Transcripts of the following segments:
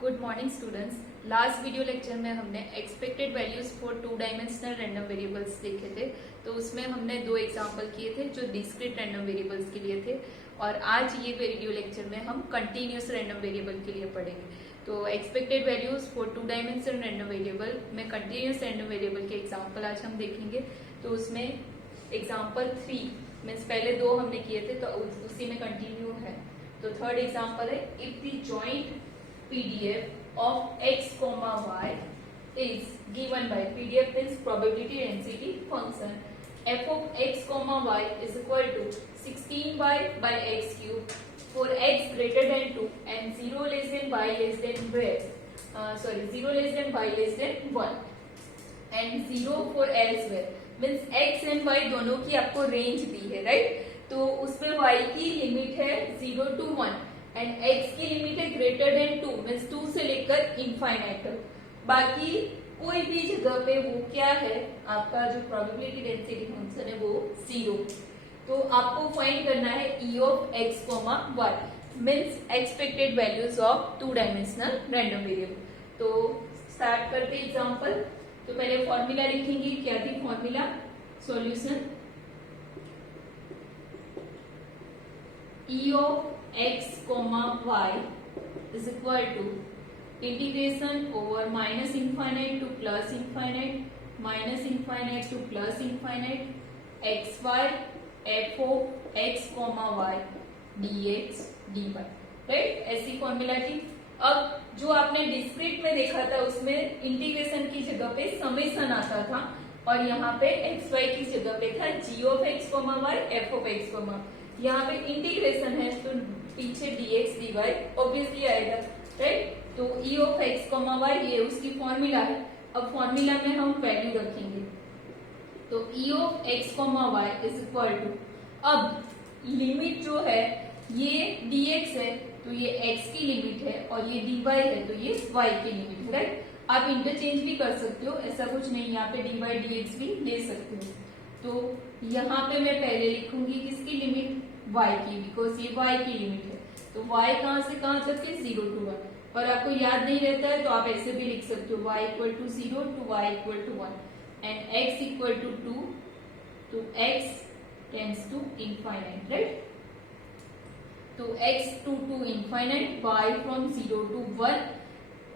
Good morning students. Last video lecture में हमने expected values for two dimensional random variables देखे थे। तो उसमें हमने दो एग्जांपल किए थे जो डिस्क्रीट रैंडम वेरिएबल्स के लिए थे, और आज ये वीडियो लेक्चर में हम कंटिन्यूस रैंडम वेरिएबल के लिए पढ़ेंगे। तो expected values for two dimensional random variable में कंटिन्यूस रैंडम वेरिएबल के एग्जाम्पल आज हम देखेंगे। तो उसमें एग्जाम्पल 3 मीन्स पहले दो हमने किए थे तो उसी में कंटिन्यू है। तो थर्ड एग्जाम्पल है, if the joint PDF of x comma y is given by PDF means probability density function f of x comma y is equal to 16y by x cube for x greater than 2 and 0 less than y less than 0 less than y less than 1 and 0 for elsewhere means x and y दोनों की आपको range दी है, right. तो उसमें y की limit है 0 to 1 and x की limit है ग्रेटर देन 2 मीन्स 2 से लेकर इनफाइनाइट तक। बाकी कोई भी जगह पे वो क्या है, आपका जो प्रोबेबिलिटी डेंसिटी फंक्शन है वो 0। तो आपको फाइंड करना है e of x comma y means expected values of two dimensional random variable. तो स्टार्ट करते एग्जांपल। तो पहले फॉर्मूला लिखेंगे, क्या थी formula, solution e of x comma y is equal to integration over minus infinite to plus infinite, minus infinite to plus infinite, xy f of x comma y dx dy, right. ऐसी formula थी। अब जो आपने discrete में देखा था उसमें integration की जगह पे समेशन आता था और यहाँ पे एक्स वाई की जगह पे था g of x comma y f of x comma. यहाँ पे इंटीग्रेशन है तो पीछे dx dy ऑब्वियसली आएगा, राइट। तो e of x comma y ये उसकी फॉर्मूला है। अब फॉर्मूला में हम वैल्यू रखेंगे तो e of x comma y is equal to, अब लिमिट जो है ये dx है तो ये x की लिमिट है और ये dy है तो ये y की लिमिट है, राइट। आप इंटरचेंज भी कर सकते हो, ऐसा कुछ नहीं, यहाँ पे dy dx भी ले सकते हो। तो यहाँ पे मैं पहले लिखूंगी किसकी लिमिट, y की, बिकॉज ये y की लिमिट है। तो y कहां से कहां तक है, 0 to 1। और आपको याद नहीं रहता है तो आप ऐसे भी लिख सकते हो, y equal to 0 to y equal to 1 and x equal to 2 to x tends to infinite, right. तो x to infinite, y from 0 to 1,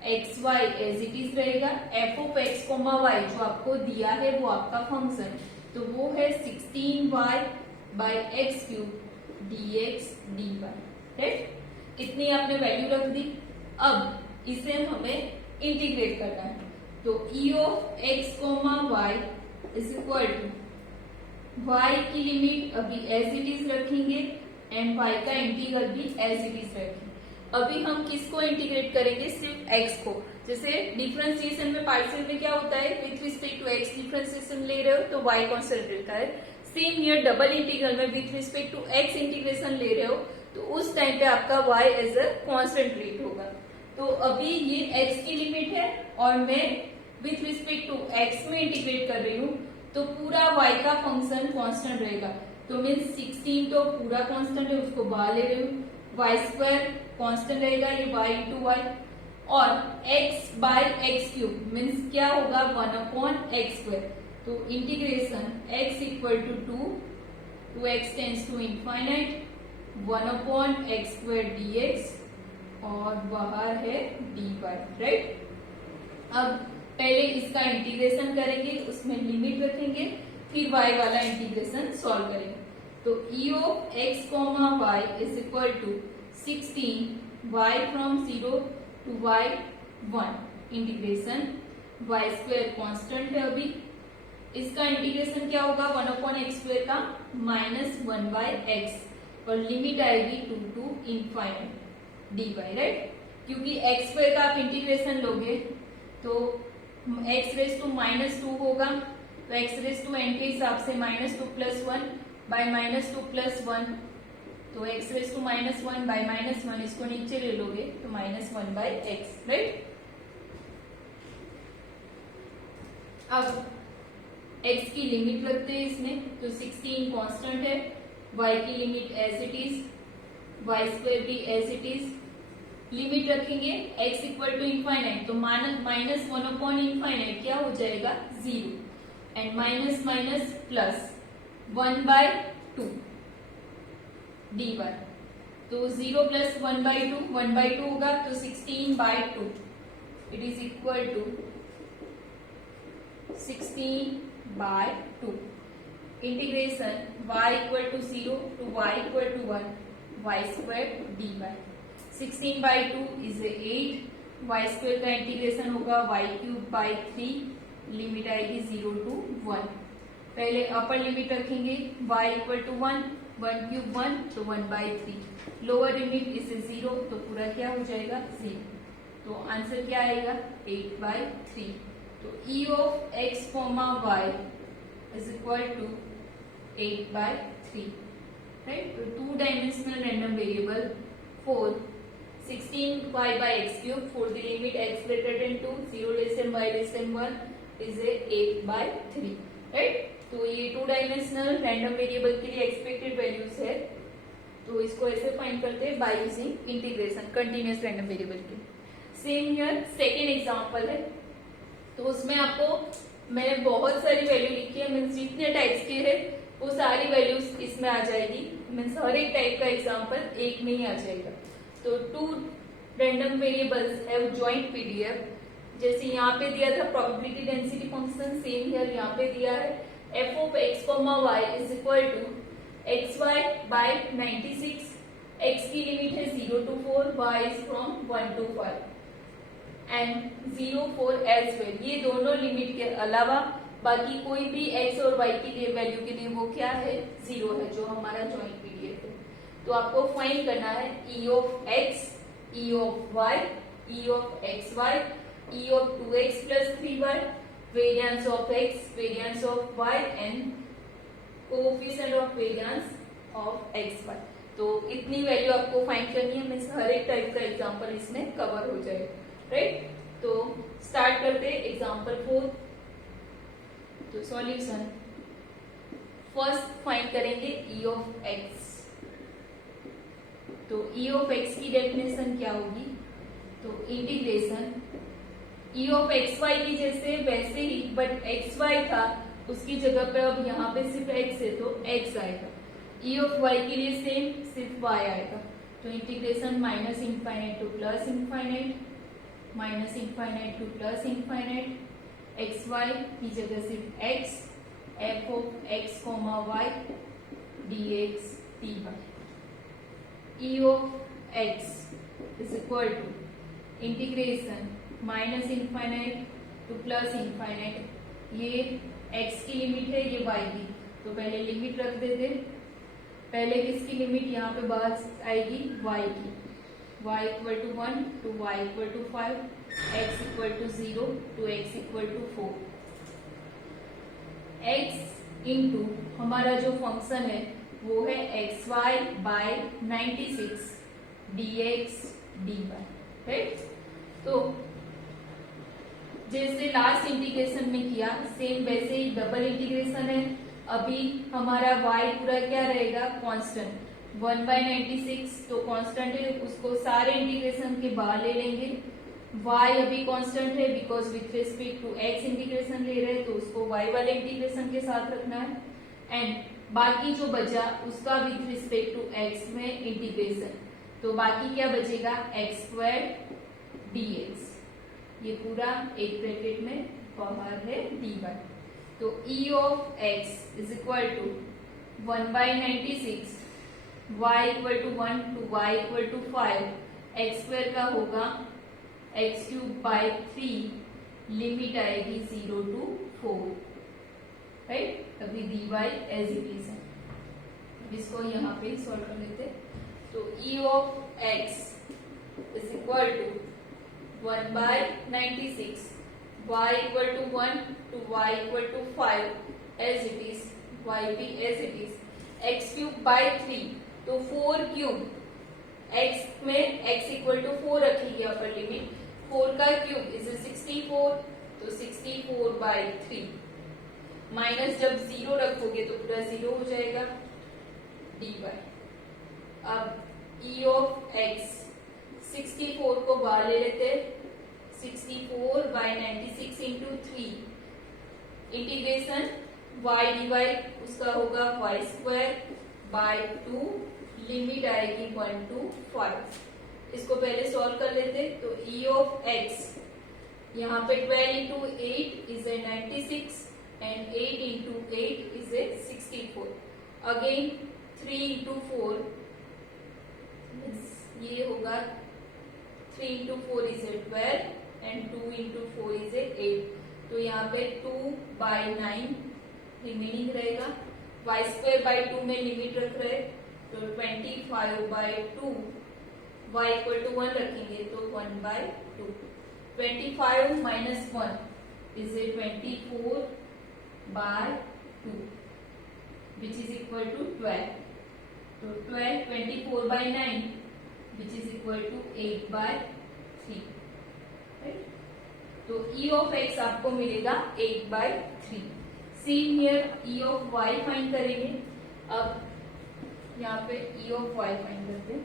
x y as it is रहेगा। F of x comma y जो आपको दिया है वो आपका function, तो वो है 16y by x cube dx dy, right. इतनी आपने वैल्यू रख दी। अब इसे हमें इंटीग्रेट करना है तो e of x comma y is equal to y की लिमिट अभी एज इट इज रखेंगे एंड y का इंटीग्रल भी एज इट इज रखेंगे। अभी हम किसको इंटीग्रेट करेंगे, सिर्फ x को। जैसे डिफरेंशिएशन में पार्शियल में क्या होता है, with respect to x differentiation ले रहे हो तो y कांस्टेंट रहता है। सेम हियर डबल इंटीग्रल में with respect to x integration ले रहे हो तो उस टाइम पे आपका y as a constant treat होगा। तो अभी ये x की लिमिट है और मैं विथ रिस्पेक्ट टू x में इंटीग्रेट कर रही हूँ तो पूरा y का फंक्शन कांस्टेंट रहेगा। तो मीन्स 16 तो पूरा कांस्टेंट है, उसको बाहर ले रही हूँ। वाई स्क्वायर कांस्टेंट रहेगा, ये y इंटू वाई, और x by x cube means क्या होगा, 1 अपॉन एक्स स्क्वायर। तो integration x equal to 2 to x tends to infinite 1 upon x square dx और बाहर है dy, राइट। अब पहले इसका इंटीग्रेशन करेंगे, उसमें लिमिट रखेंगे, फिर y वाला इंटीग्रेशन सॉल्व करेंगे। तो e of x comma y is equal to 16 y from 0 to y 1 integration y square constant है अभी, इसका इंटीग्रेशन क्या होगा, 1 अपॉन एक्स स्क्वायर का माइनस 1 बाय एक्स और लिमिट आएगी 2 टू इनफाइनाइट dy, राइट। क्योंकि एक्स स्क्वायर का आप इंटीग्रेशन लोगे तो एक्स रेस टू माइनस 2 होगा, तो एक्स रेस टू एन के हिसाब से minus 2 plus 1 by minus 2 plus 1, तो x raise to minus 1 by minus 1, इसको नीचे ले लोगे तो माइनस 1 बाय एक्स, राइट। अब x की लिमिट लगते हैं इसमें, तो 16 कांस्टेंट है, y की limit as it is, y square भी एज इट इज, लिमिट रखेंगे x इक्वल टू इनफाइनाइट, तो माइनस 1 अपॉन इनफाइनाइट क्या हो जाएगा 0, and minus minus plus 1/2 dy, तो 0 प्लस 1/2 होगा, तो 16/2 it is equal to 16/2 integration y equal to 0 to y equal to 1 y square dy। 16/2 is 8, y square का integration होगा y cube by 3, limit आएगी 0 to 1। पहले अपर लिमिट रखेंगे y equal to 1 cube 1 तो 1/3, lower limit is 0, तो पूरा क्या हो जाएगा 0, तो आंसर क्या आएगा 8/3। तो e of x, y is equal to 8/3, right. तो 2 dimensional random variable 4 16y by x cube for the limit x greater than 2 0 less than y less than 1 is a 8/3, right. तो ये 2 डायमेंशनल रैंडम वेरिएबल के लिए expected values है, तो इसको ऐसे find करते हैं by using integration continuous random variable के। सेम हियर सेकेंड एग्जांपल है, तो उसमें आपको मैंने बहुत सारी वैल्यू लिखी है, मीन्स जितने टाइप्स के है वो सारी वैल्यूज इसमें आ जाएगी, मीन्स हर एक टाइप का एग्जांपल एक में ही आ जाएगा। तो 2 random variables have joint PDF, जैसे यहाँ पे दिया था probability density function, same here यहाँ पे दिया है f of x, y is equal to xy by 96, x की लिमिट है 0 to 4, y is from 1 to 5 and 0 4 as well. ये दोनों लिमिट के अलावा बाकी कोई भी x और y की वैल्यू के लिए वो क्या है 0 है, जो हमारा जॉइंट पीडीएफ है। तो आपको फाइंड करना है e of x, e of y, e of xy, e of 2x plus 3y, variance of x, variance of y and coefficient of variance of xy। तो इतनी वैल्यू आपको फाइंड करनी है, मीन्स हर एक टाइप का example इसमें cover हो जाएगा, राइट। तो स्टार्ट करते हैं एग्जांपल 4। तो सॉल्यूशन फर्स्ट फाइंड करेंगे e ऑफ x। तो e ऑफ x की डेफिनेशन क्या होगी, तो इंटीग्रेशन e ऑफ xy की जैसे वैसे ही, बट xy था उसकी जगह पे अब यहाँ पे सिर्फ x है तो x आएगा। e ऑफ y के लिए सेम, सिर्फ y आएगा। तो integration minus infinite to plus infinite, minus infinite to plus infinite, xy की जगह सिर्फ x, f of x, y dx dy। e of x is equal to integration minus infinite to plus infinite, ये x की limit है, ये y की, तो पहले लिमिट रख देते। पहले किसकी लिमिट यहाँ पे बाहर आएगी y की, y equal to 1 to y equal to 5, x equal to 0 to x equal to 4। x into हमारा जो फंक्शन है वो है xy by 96 dx dy, right. तो जैसे लास्ट इंटीग्रेशन में किया सेम वैसे ही डबल इंटीग्रेशन है। अभी हमारा y पूरा क्या रहेगा कांस्टेंट, 1/96 तो कांस्टेंट है, उसको सारे इंटीग्रेशन के बाहर ले लेंगे। y अभी कांस्टेंट है because with respect to x integration ले रहे हैं, तो उसको y वाले इंटीग्रेशन के साथ रखना है, एंड बाकी जो बचा उसका विथ रिस्पेक्ट टू x में इंटीग्रेशन, तो बाकी क्या बचेगा x² dx, ये पूरा एक ब्रैकेट में बाहर है dy। तो e of x is equal to 1/96, y equal to 1 to y equal to 5, x² का होगा x³ बाय 3, लिमिट आएगी 0 to 4, राइट। अभी dy एज इट इज है, इसको यहाँ पे सॉल्व कर लेते। तो e of x is equal to 1/96, y equal to 1 to y equal to 5 as it is, y भी as it is, x³ by 3 तो 4 क्यूब, x में x इक्वल टू 4 रखिए अपर लिमिट, 4 का क्यूब इज 64, तो 64/3 minus जब 0 रखोगे तो पूरा 0 हो जाएगा dy। अब e ऑफ x 64 को बाहर ले लेते, 64/96 इंटू 3 इंटीग्रेशन y dy उसका होगा y² 2 लिमिट आएगी 1 to 5। इसको पहले सॉल्व कर लेते, तो e ऑफ x यहाँ पे 12 into 8 is a 96 and 8 into 8 is a 64। Again 3 into 4 ये होगा 3 into 4 is a 12 and 2 into 4 is a 8। तो यहाँ पे 2/9 रिमेनिंग रहेगा, y²/2 में लिमिट रख रहे, तो 25/2 y इक्वल टू 1 रखेंगे तो 1/2। 25 minus 1 is a 24/2 which is equal to 12। तो 12 24/9 विच इज इक्वल टू 8/3। तो e ऑफ x आपको मिलेगा 8/3। Same here e of y find करेंगे। अब यहाँ पे e ऑफ y फाइंड करते हैं।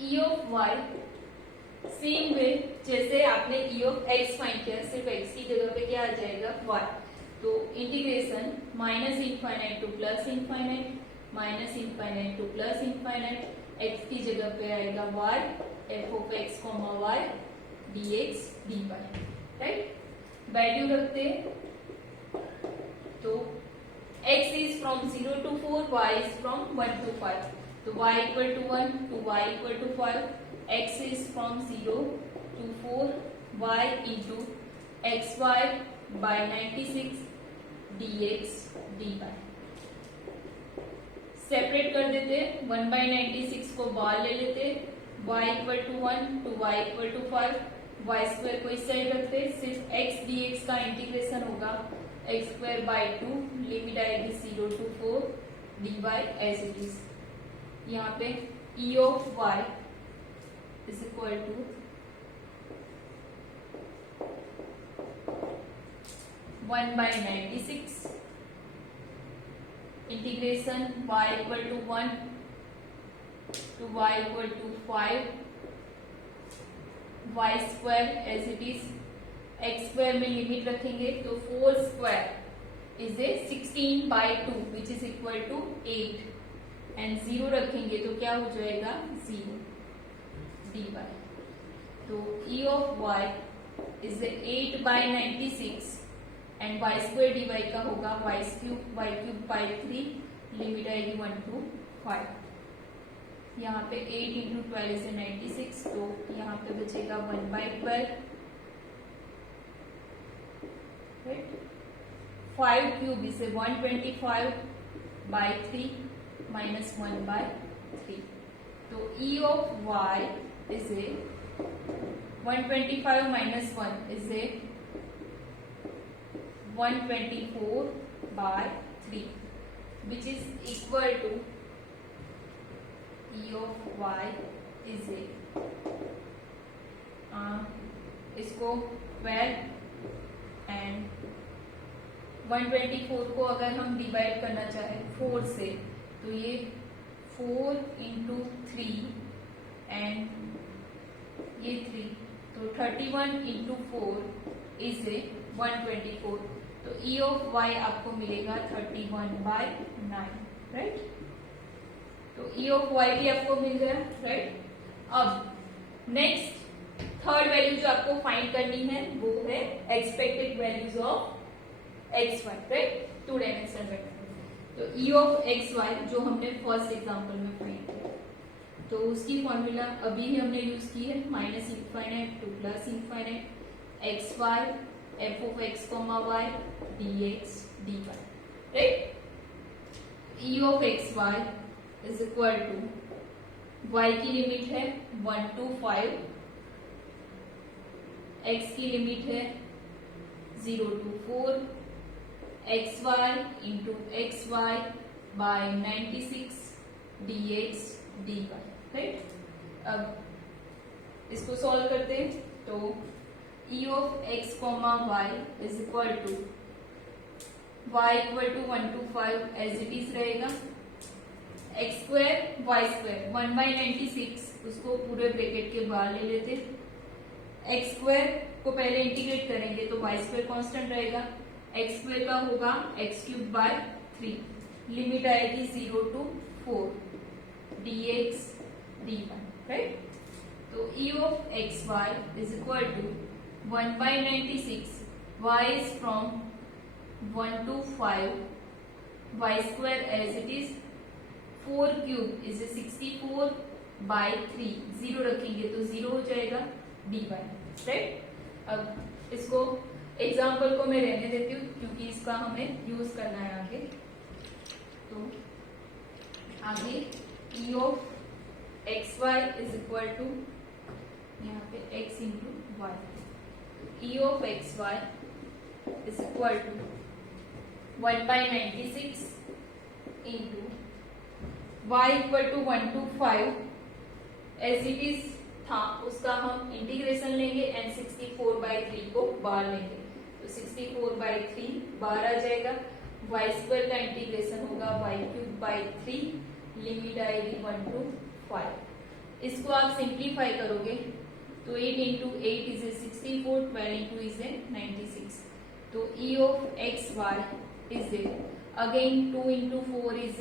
e of y same way जैसे आपने e ऑफ x फाइंड किया, सिर्फ x की जगह पे क्या आ जाएगा y। तो integration minus infinite to plus infinite, minus infinite to plus infinite, x की जगह पे आएगा y, f of x comma y dx dy, right. Value रखते तो x is from 0 to 4, y is from 1 to 5। तो y equal to 1 to y equal to 5, x is from 0 to 4, y into xy/96 dx dy। Separate कर देते, 1/96 को बाहर ले लेते, y equal to 1 to y equal to 5, y² को इस side रखते, सिर्फ x dx का इंटीग्रेशन होगा x²/2 लिमिट आएगी 0 to 4 dy as it is. यहाँ पे e of y is equal to 1/96 integration y equal to 1 to y equal to 5, y² as it is, x² में लिमिट रखेंगे तो 4² is a 16/2 which is equal to 8 and 0 रखेंगे तो क्या हो जाएगा 0 dy। तो e of y is 8/96 and y² dy का होगा y³/3 लिमिट आएगी 1 to 5। यहाँ पे 8 इंटू 12 इज 96, तो यहाँ पे बचेगा 1/12, 5³ इज 125/3 माइनस 1/3। तो e of y is a 125 minus 1 is a 124/3 which is equal to e of y is a इसको 12 एंड 124 को अगर हम डिवाइड करना चाहें 4 से, तो ये 4 इंटू 3 एंड ये 3, तो 31 इंटू 4 इज ए 124। तो e ऑफ y आपको मिलेगा 31/9, राइट। तो e ऑफ y भी आपको मिल गया, राइट। अब नेक्स्ट थर्ड वैल्यू जो आपको फाइंड करनी है वो है expected values of x y, right, 2 dimensional vector. तो e ऑफ एक्स वाई जो हमने फर्स्ट एग्जांपल में फाइंड किया, तो उसकी फॉर्मूला अभी ही हमने यूज की है, minus infinite to plus infinite x y f of x comma y d x d y, right. e of x y is equal to y की लिमिट है 1 to 5, x की लिमिट है 0 to 4, xy into xy/96 dx dy, right. अब इसको solve करते हैं तो e of x comma y is equal to y equal to 1 to 5 as it is रहेगा, x स्क्वायर वाई स्क्वायर 1/96 उसको पूरे ब्रैकेट के बाहर ले लेते, x स्क्वायर को पहले इंटीग्रेट करेंगे तो y स्क्वायर कांस्टेंट रहेगा, x स्क्वायर का होगा x क्यूब बाय 3, लिमिट आएगी 0 to 4 dx dy, राइट। तो e of x y is equal to 1/96, y is from 1 to 5, y square as it is 4 cube is 64/3, 0 रखेंगे तो 0 हो जाएगा dy, right. अब इसको एग्जाम्पल को मैं रहने देती हूँ क्योंकि इसका हमें यूज करना है आगे। तो आगे e of x y is equal to यहाँ पे x into y, e of x y is equal to 1/96 into y equal to 1 to 5 as it is था, उसका हम इंटीग्रेशन लेंगे एंड 64/3 को बाहर लेंगे तो 64/3 बाहर आ जाएगा, y स्क्वायर का इंटीग्रेशन होगा y क्यूब बाई 3, लिमिट आएगी 1 to 5। इसको आप सिंप्लीफाई करोगे तो 8 इंटू 8 इज 64, 12 इंटू इज 96, तो e of x y is again 2 into 4 is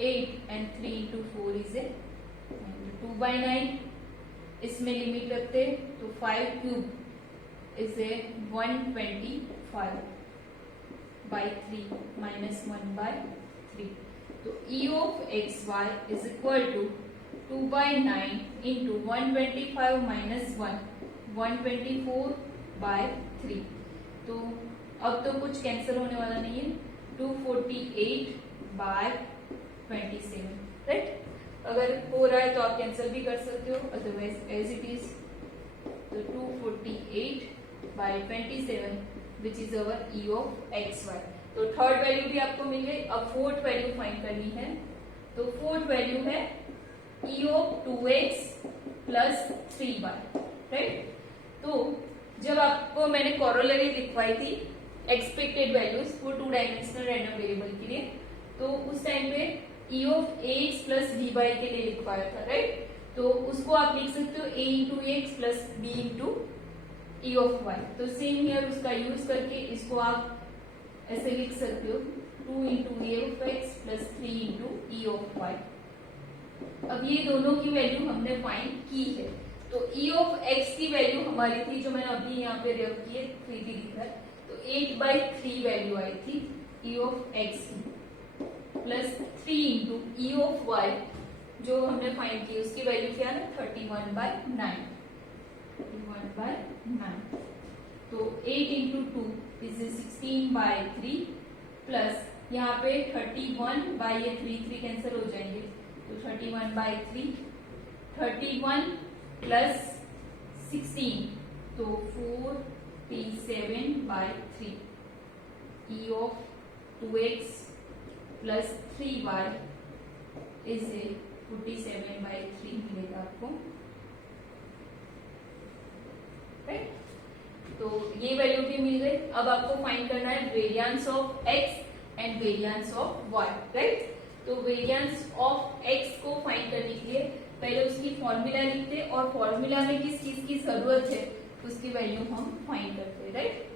8 and 3 into 4 is 2/9, इसमें लिमिट रखते तो 5 क्यूब इज 125/3 माइनस 1/3, तो e of x y is equal to 2/9 into 125 minus 1, 124/3, तो अब तो कुछ कैंसिल होने वाला नहीं है, 248/27, राइट। अगर हो रहा है तो आप कैंसिल भी कर सकते हो, अदरवाइज एज इट इज, तो 248/27 which is our e of x y. तो थर्ड वैल्यू भी आपको मिल गई। अब फोर्थ वैल्यू फाइंड करनी है, तो फोर्थ वैल्यू है e of 2x plus 3y, right. तो जब आपको मैंने कोरोलरी लिखवाई थी एक्सपेक्टेड वैल्यूज वो 2 डायमेंशनल रैंडम वेरिएबल के लिए, तो उस टाइम पे e of ax plus by के लिए लिखवाया था, राइट। तो उसको आप लिख सकते हो a into x plus b into e of y। तो सेम हियर उसका यूज करके इसको आप ऐसे लिख सकते हो 2 into A of x plus 3 into e of y। अब ये दोनों की वैल्यू हमने फाइंड की है, तो e ऑफ x की वैल्यू हमारी थी जो मैंने अभी यहाँ पे रेफ की है 3 दिख रहा है, तो 8/3 वैल्यू आई थी e ऑफ x की, plus 3 into e of y जो हमने फाइंड की उसकी वैल्यू क्या है 31/9, तो 8 इंटू 2 इज 16/3, प्लस यहाँ पे 31 बाई ये 3 कैंसिल हो जाएंगे तो 31/3, 31 प्लस 16 तो 47/3, e of 2x plus 3y is 47/3 मिलेगा आपको, राइट। तो ये वैल्यू भी मिल गई। अब आपको फाइंड करना है variance of x and variance of y, right. तो वेरिएंस ऑफ x को फाइंड करने के लिए पहले उसकी फॉर्मूला लिखते हैं और फॉर्मूला में किस चीज की जरूरत है उसकी वैल्यू हम फाइंड करते हैं, राइट।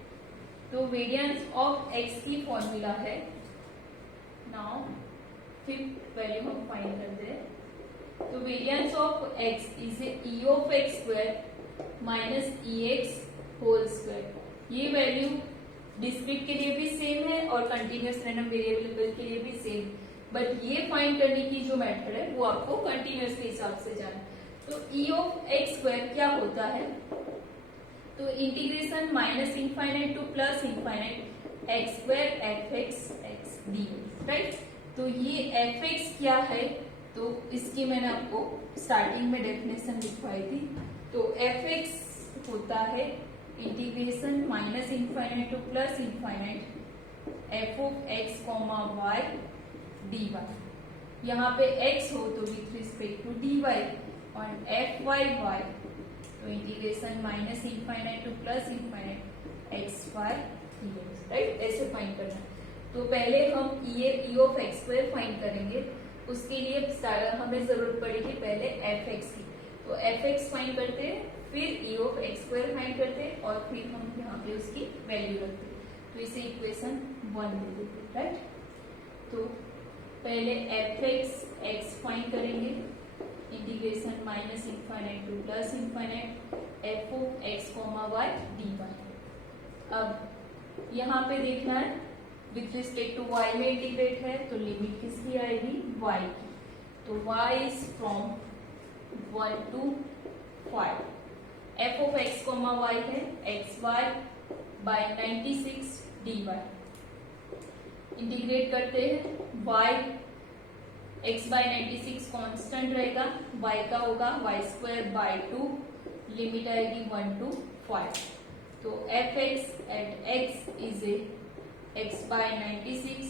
तो वेरिएंस ऑफ x की फॉर्मूला है, नाउ फिफ्थ वैल्यू हम फाइंड करते हैं, तो variance of x is e of x square minus e x whole square. ये वैल्यू डिस्क्रीट के लिए भी सेम है और कंटिन्यूअस रैंडम वेरिएबल के लिए भी सेम, बट ये फाइंड करने की जो मेथड है वो आपको कंटिन्यूअस के हिसाब से जाना। तो e ऑफ एक्स स्क्वायर क्या होता है, तो integration minus infinite to plus infinite x square F x x D, right. तो ये एफ एक्स क्या है, तो इसकी मैंने आपको स्टार्टिंग में डेफिनेशन लिखवाई थी। तो एफ एक्स होता है integration minus infinite to plus infinite f of x comma y d y. यहाँ पे x हो तो विथ रिस्पेक्ट टू dy और एफ वाई वाई तो integration minus infinite to plus infinite x y dx, right, ऐसे find करना है। तो पहले हम e of x square find करेंगे, उसके लिए हमें जरूरत पड़ेगी पहले एफ एक्स की। तो एफ एक्स फाइंड करते हैं, फिर ई ऑफ एक्स स्क्वायर फाइंड करते हैं और फिर हम यहाँ पे उसकी वैल्यू रखते हैं। तो इसे इक्वेशन 1 दे देते हैं, राइट। तो पहले एफ एक्स फाइंड करेंगे, integration minus infinite to plus infinite f of x comma y d y. अब यहाँ पे देखना है विथ रिस्पेक्ट टू y में इंटीग्रेट है तो लिमिट किसकी आएगी, y की। तो y is from 1 to 5। f of x comma y है x y by 96 dy। Integrate करते हैं y x बाय 96 कांस्टेंट रहेगा, y का होगा y स्क्वायर बाय 2, लिमिट आएगी 1 to 5। तो f x at x is a x by 96,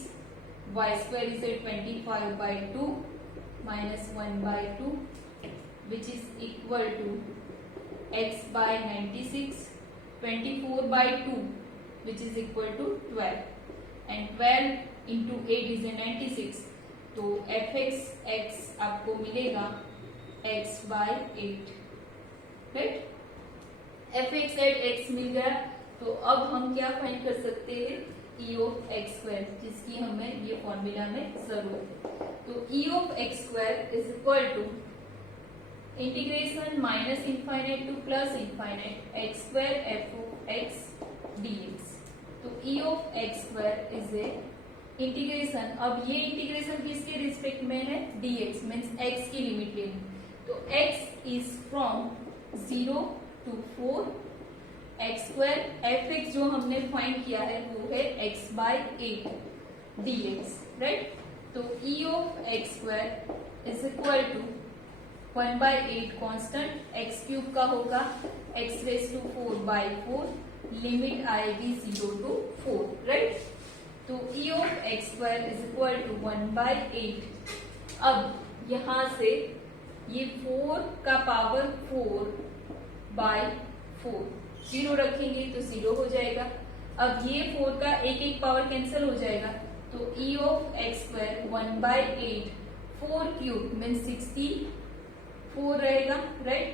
y square is at 25 by 2 minus 1 by 2 which is equal to x by 96, 24 by 2 which is equal to 12 and 12 into 8 is a 96। तो fx x आपको मिलेगा x by 8, right. fx at x मिल गया, तो अब हम क्या find कर सकते हैं, ई ऑफ एक्स स्क्वायर, जिसकी हमें ये फॉर्मूला में जरूरत है। तो ई of x square is equal to integration minus infinite to plus infinite x square F of x dx. तो ई of x square is a integration, अब ये इंटीग्रेशन किसके रिस्पेक्ट में है, डीएक्स मीन्स एक्स की लिमिट लेनी। तो x is from 0 to 4 x square, F x जो हमने फाइंड किया है वो है एक्स बाय 8 dx, राइट। तो ई of x square is equal to 1 by 8 constant, x cube का होगा x raise to 4 by 4, limit आएगी 0 to 4, राइट। तो ई of x square is equal to 1 by 8। अब यहां से ये 4 का पावर 4 बाय 4 0 रखेंगे तो 0 हो जाएगा। अब ये 4 का एक पावर कैंसिल हो जाएगा, तो ई of x square 1 by 8 4 cube means 64 रहेगा, राइट।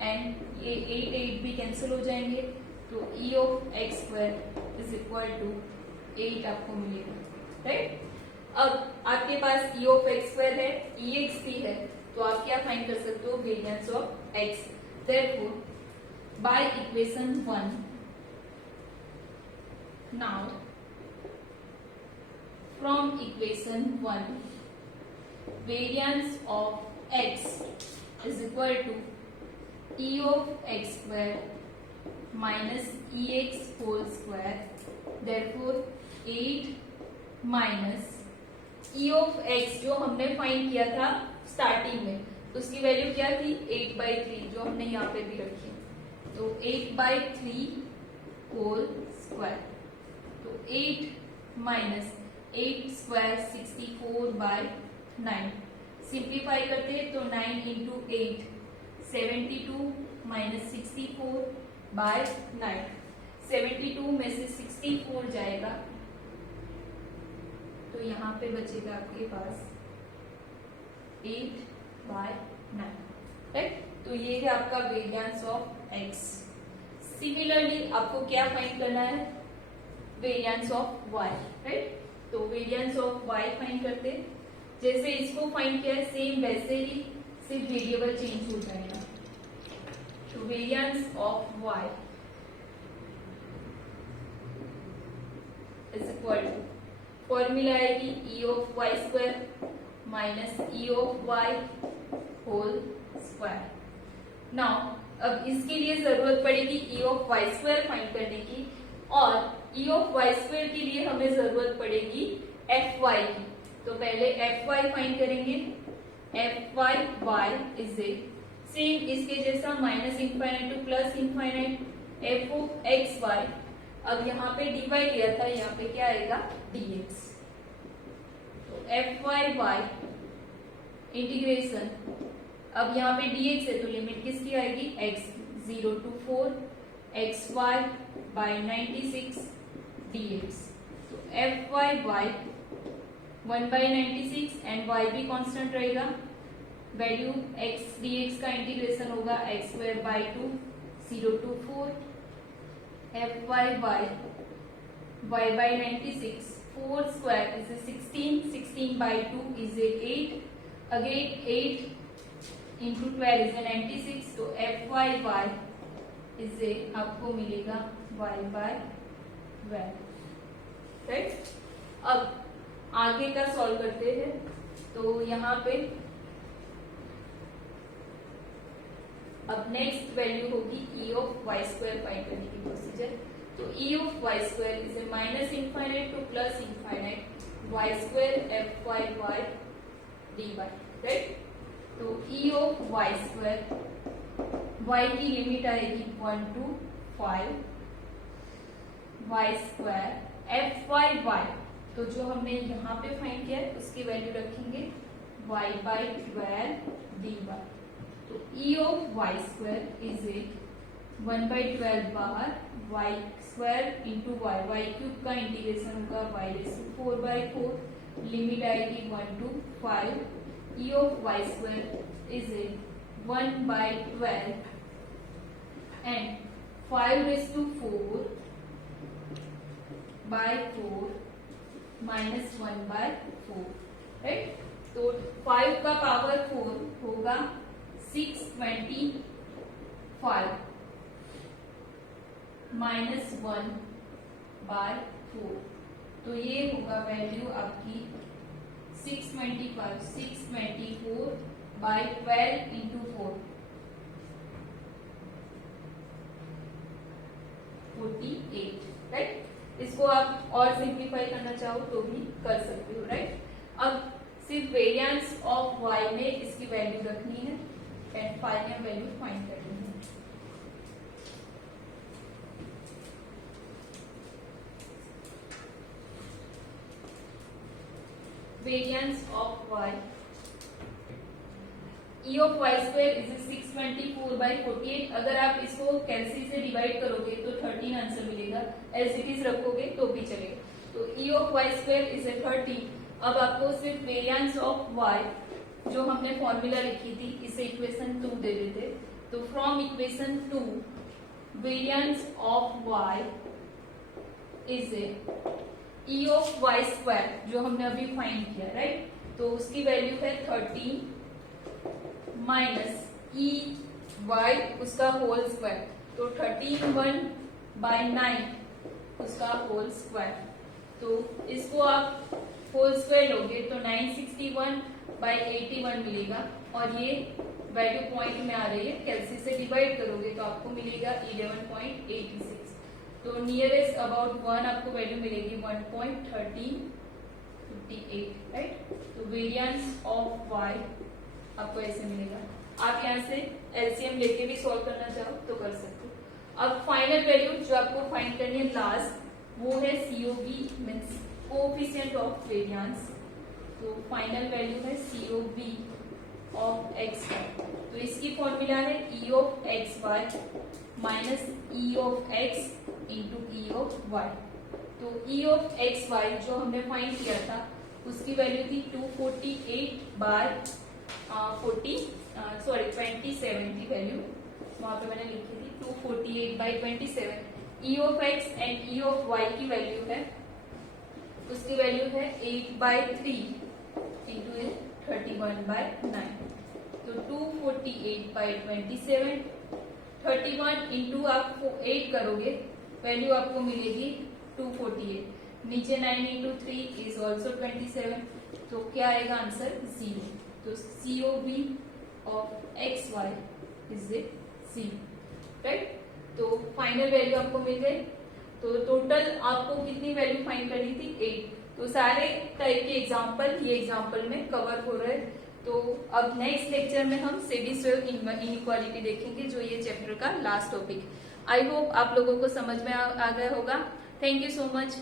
एंड ये 8 भी कैंसिल हो जाएंगे, तो ई of x square is equal to 8 आपको मिलेगा, राइट। अब आपके पास ई ऑफ एक्स स्क्वायर है, ई एक्स भी है, तो आप क्या फाइंड कर सकते हो, variance of x. Therefore by equation 1, now from equation 1 variance of x is equal to e of x square minus ex whole square, therefore 8 minus e of x जो हमने फाइंड किया था स्टार्टिंग में, उसकी value क्या थी 8/3 जो हमने यहाँ पे भी रखी, तो 8/3 होल स्क्वायर। तो 8 माइनस 8 स्क्वायर 64/9, सिंप्लीफाई करते हैं तो 9 इंटू 8 72 माइनस 64/9, 72 में से 64 जाएगा तो यहाँ पे बचेगा आपके पास 8/9, राइट। तो ये है आपका वेरिएंस ऑफ x। सिमिलरली आपको क्या फाइंड करना है, वेरिएंस ऑफ y, राइट। तो वेरिएंस ऑफ y फाइंड करते हैं, जैसे इसको फाइंड किया है सेम वैसे ही, सिर्फ वेरिएबल चेंज हो जाएगा। तो variance of y is equal to, formula आएगी E of Y square minus E of Y whole square. Now अब इसके लिए जरूरत पड़ेगी E of Y square find करने की, और ई ऑफ वाई स्क्वायर के लिए हमें जरूरत पड़ेगी एफ वाई की। तो पहले एफ वाई फाइंड करेंगे, f y y is a same इसके जैसा minus infinite to plus infinite f of x y. अब यहाँ पे डी वाई लिया था, यहाँ पे क्या आएगा dx। तो एफ वाई वाई इंटीग्रेशन, अब यहाँ पे dx है तो लिमिट किसकी आएगी x, 0 to 4 xy by 96 dx। तो fy 1 by 96 एंड y भी कांस्टेंट रहेगा। वैल्यू x dx का इंटीग्रेशन होगा x square by 2 0 to 4 fy y by 96 4 square is a 16 by 2 is a 8 again 8 into 12 is a 96 तो fy is a आपको मिलेगा y by 12 right. अब आगे का सॉल्व करते हैं। तो यहाँ पे अब नेक्स्ट वैल्यू होगी e of Y square find करने की प्रोसीजर। तो e of Y square is a minus infinite to plus infinite y square f y y d y right. तो e of Y square y की limit आएगी 1 to 5 y square f y y. तो जो हमने यहाँ पे find किया है उसकी वैल्यू रखेंगे y by 12 dy। तो e of Y square is a 1 by 12 बाहर y स्क्वायर इंटू वाई क्यूब का इंटीग्रेशन होगा y raise to 4 by 4 limit आएगी 1 to 5 e of Y square is a 1 by 12 and 5 raise to 4 by 4 minus 1 by 4 right. तो 5 का power 4 होगा 625 minus 1 by 4। तो ये होगा वैल्यू आपकी 624 by 12 into 4 48 राइट। इसको आप और सिंप्लीफाई करना चाहो तो भी कर सकते हो राइट। अब सिर्फ वेरिएंस ऑफ y में इसकी वैल्यू रखनी है एंड फाइनल वैल्यू फाइंड करनी है। Variance of y e of Y square is 624 by 48। अगर आप इसको कैलसी से डिवाइड करोगे तो 13 आंसर मिलेगा। एलसीटीज रखोगे तो भी चलेगा। तो e of Y square is 13। अब आपको सिर्फ वेरिएंस ऑफ y जो हमने फॉर्मूला लिखी थी इसे इक्वेशन 2 दे देते। तो from equation 2 variance of y is e of Y square जो हमने अभी फाइंड किया राइट। तो उसकी वैल्यू है 13 माइनस ई वाई उसका होल स्क्वायर। तो 13 by 9 उसका होल स्क्वायर। तो इसको आप होल स्क्वायर लोगे तो 961 by 81 मिलेगा और ये वैल्यू पॉइंट में आ रही है। कैलसी से डिवाइड करोगे तो आपको मिलेगा 11.86। तो नियरेस्ट अबाउट 1 आपको वैल्यू मिलेगी 1.1358 राइट। तो वेरिएंस ऑफ y आपको ऐसे मिलेगा। आप यहाँ से एलसीएम लेके भी सॉल्व करना चाहो तो कर सकते हो। अब फाइनल वैल्यू जो आपको फाइंड करनी है लास्ट वो है COV means coefficient of variance. तो फाइनल वैल्यू है COV ऑफ x। तो इसकी फॉर्मूला है e of x y minus e of x into e of y। तो e ऑफ एक्स वाई जो हमने फाइंड किया था उसकी वैल्यू थी 248 बार 27 की वैल्यू वहां पे मैंने लिखी थी 248 by 27। e of x and e of y की वैल्यू है उसकी वैल्यू है 8 by 3 इंटू 31 by 9। तो 248 by 27 31 इंटू आप 8 करोगे वैल्यू आपको मिलेगी 248। नीचे 9 इंटू 3 इज ऑल्सो 27। तो क्या आएगा आंसर 0। तो COV of x y is a 0 right. तो फाइनल वैल्यू आपको मिल गई। तो टोटल आपको कितनी वैल्यू फाइंड करनी थी 8। तो सारे टाइप के एग्जांपल ये एग्जांपल में कवर हो रहे हैं। तो अब नेक्स्ट लेक्चर में हम सेबिस्वेव इनइक्वालिटी देखेंगे जो ये चैप्टर का लास्ट टॉपिक। आई होप आप लोगों को समझ में आ गया होगा। Thank you so much.